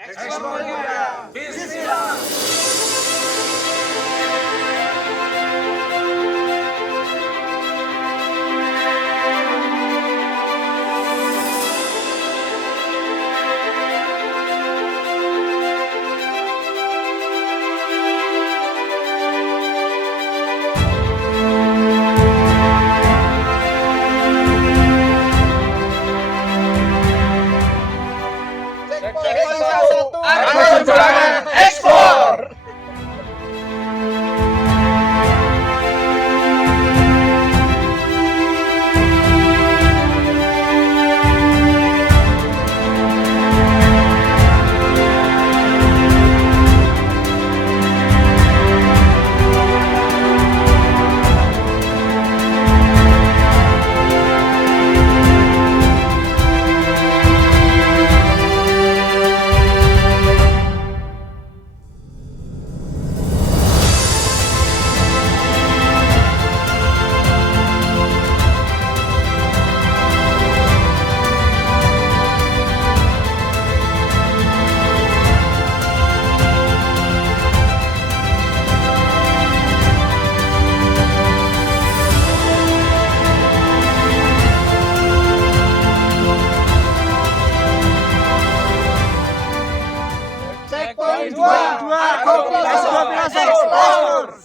Explore Moeria. Argo Jembangan Explore. Checkpoint 2, Argo Piloso Explore.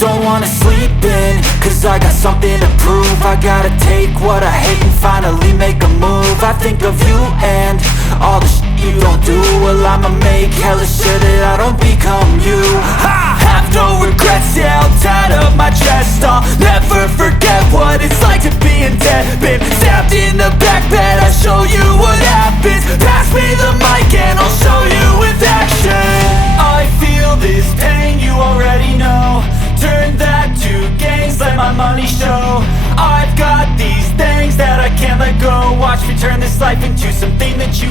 Don't wanna sleep in, cause I got something to prove. I gotta take what I hate and finally make a move. I think of you and all the shit you don't do. Well, I'ma make hella sure that I don't become you. I have no regrets, yeah, I'll tie up my chest. I'll never forget what it's like to be in debt. Been stabbed in the back bed, I'll show you what happens. Pass me the mic and I'll show you with action. I feel this pain, you already know. Turn that to gains, let my money show. I've got these things that I can't let go. Watch me turn this life into something that you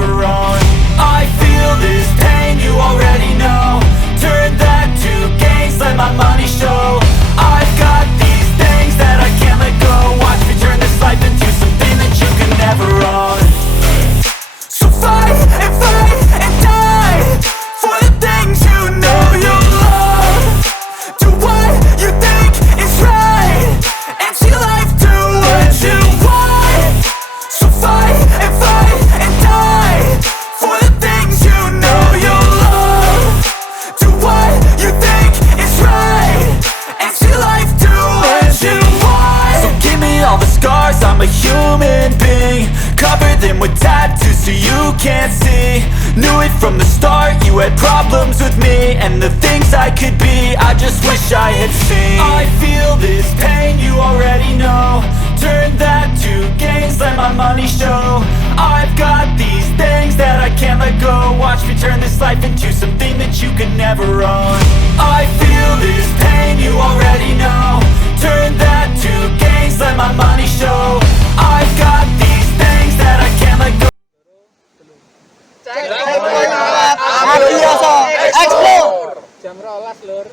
never own. I feel this pain, you already know. Turn that to gains, let my money show. I've got these things that I can't let go. Watch me turn this life into something that you can never own. So fight and die for the things you know you love. Do what you think is right and see life do what you want. So fight and die for the things you know you love. Do what you think is right and see life do what you want. So give me all the scars, I'm a human being. Cover them with tattoos so you can't see. Knew it from the start, you had problems with me and the things I could be, I just wish I had seen. I feel this pain, you already know. Turn that to gains, let my money show. I've got these things that I can't let go. Watch me turn this life into something that you can never own. I feel this pain, you already know. Turn that to gains, let my money show. I've got these things that I can't let go. Abiyoso, Explore. Jam 12 lur.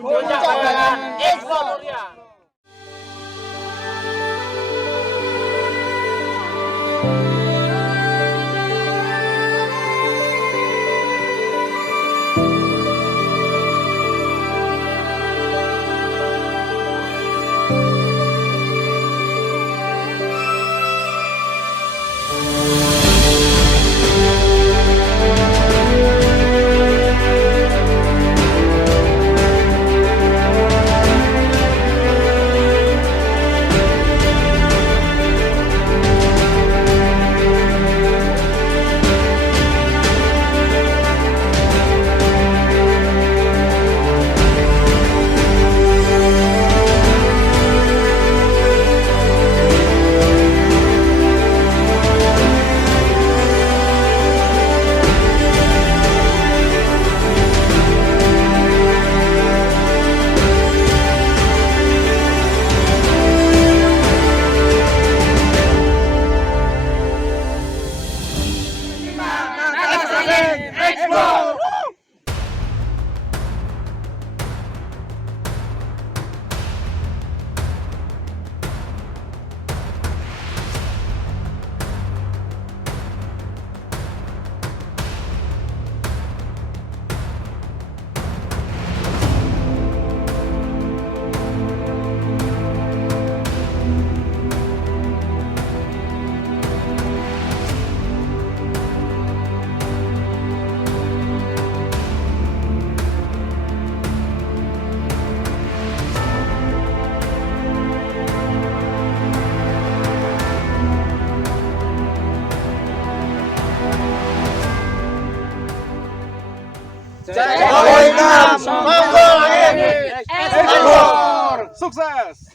Puncak Explore Moeria. Natas Angin, Explore. Explore. Sukses.